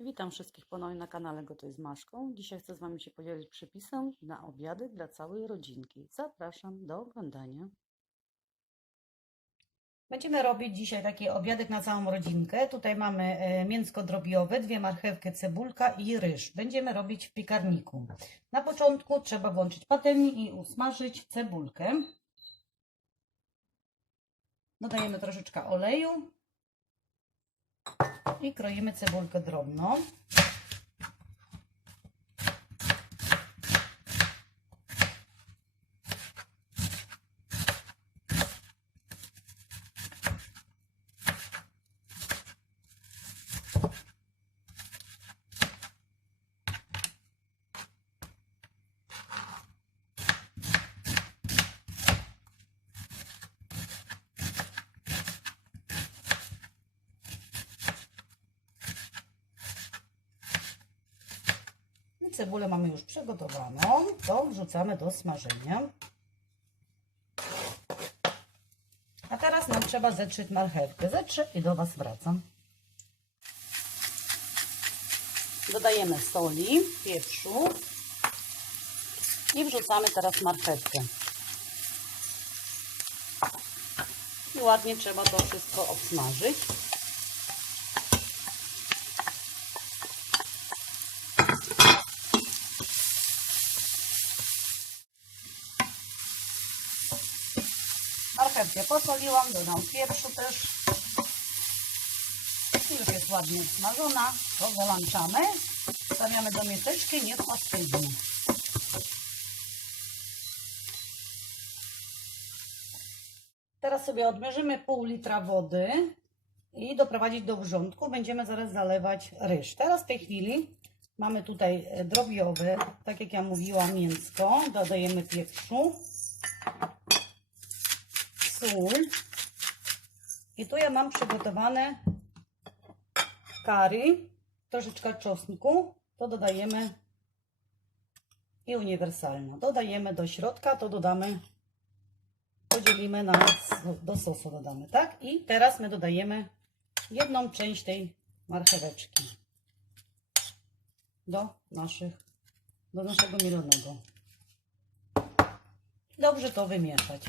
Witam wszystkich ponownie na kanale Gotuj z Maszką. Dzisiaj chcę z Wami się podzielić przepisem na obiady dla całej rodzinki. Zapraszam do oglądania. Będziemy robić dzisiaj taki obiadek na całą rodzinkę. Tutaj mamy e, mięsko drobiowe, dwie marchewki, cebulka i ryż. Będziemy robić w piekarniku. Na początku trzeba włączyć patelnię i usmażyć cebulkę. Dodajemy troszeczkę oleju i kroimy cebulkę drobno. Cebulę mamy już przygotowaną, to wrzucamy do smażenia. A teraz nam trzeba zetrzeć marchewkę. Zetrzę i do Was wracam. Dodajemy soli, pieprzu i wrzucamy teraz marchewkę. I ładnie trzeba to wszystko obsmażyć. Marchewkę posoliłam, dodam pieprzu też. Już jest ładnie smażona. To załączamy. Stawiamy do mieseczki, niech ostygnie. Teraz sobie odmierzymy pół litra wody i doprowadzić do wrzątku. Będziemy zaraz zalewać ryż. Teraz w tej chwili mamy tutaj drobiowe, tak jak ja mówiłam, mięsko. Dodajemy pieprzu sól. I tu ja mam przygotowane kary, troszeczkę czosnku, to dodajemy i uniwersalna. Dodajemy do środka, to dodamy, podzielimy na, do sosu dodamy, tak? I teraz my dodajemy jedną część tej marcheweczki do naszych, do naszego mielonego. Dobrze to wymieszać.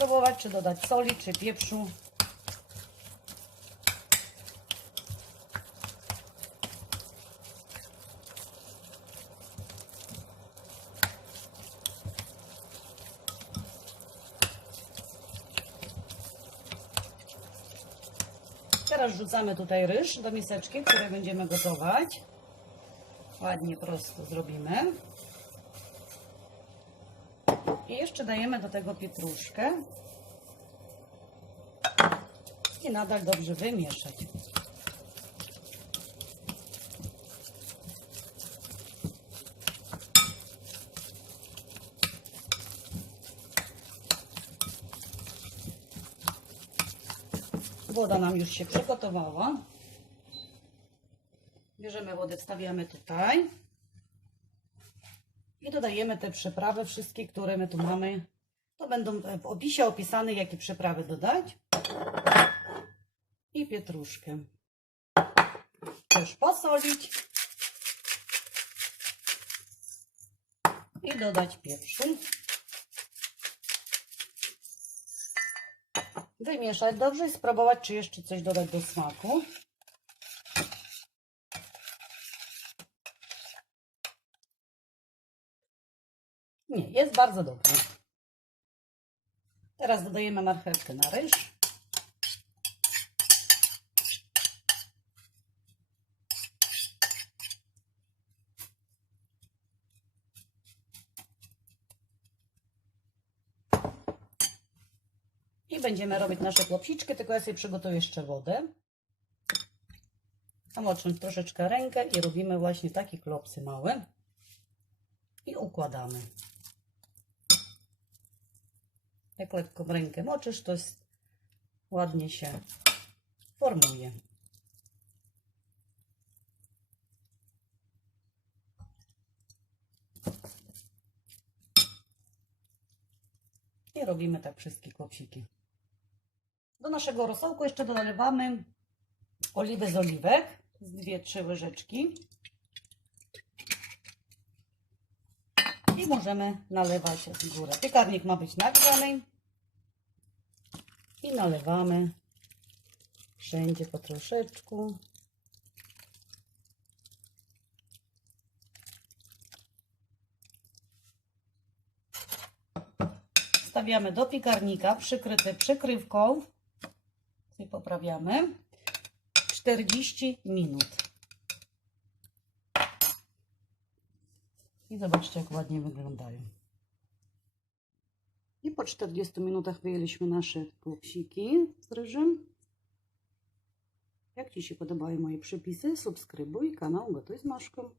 Spróbować, czy dodać soli, czy pieprzu. Teraz rzucamy tutaj ryż do miseczki, w której będziemy gotować. Ładnie prosto zrobimy. I jeszcze dajemy do tego pietruszkę. I nadal dobrze wymieszać. Woda nam już się przygotowała. Bierzemy wodę, wstawiamy tutaj. I dodajemy te przyprawy, wszystkie, które my tu mamy. To będą w opisie opisane, jakie przyprawy dodać. I pietruszkę. Też posolić. I dodać pieprzu. Wymieszać dobrze i spróbować, czy jeszcze coś dodać do smaku. Nie, jest bardzo dobry. Teraz dodajemy marchewkę na ryż. I będziemy robić nasze klopsiczki, tylko ja sobie przygotuję jeszcze wodę. Namoczyć troszeczkę rękę i robimy właśnie takie klopsy małe. I układamy. Jak lekko rękę moczysz, to jest, ładnie się formuje. I robimy tak wszystkie klopsiki. Do naszego rosołku jeszcze dolewamy oliwy z oliwek, z dwie, trzy łyżeczki. I możemy nalewać w górę. Piekarnik ma być nagrzany. I nalewamy wszędzie po troszeczku. Stawiamy do piekarnika przykryty przykrywką. I poprawiamy. 40 minut. I zobaczcie, jak ładnie wyglądają. I po 40 minutach wyjęliśmy nasze klopsiki z ryżem. Jak Ci się podobają moje przepisy, subskrybuj kanał Gotuj z Maszką.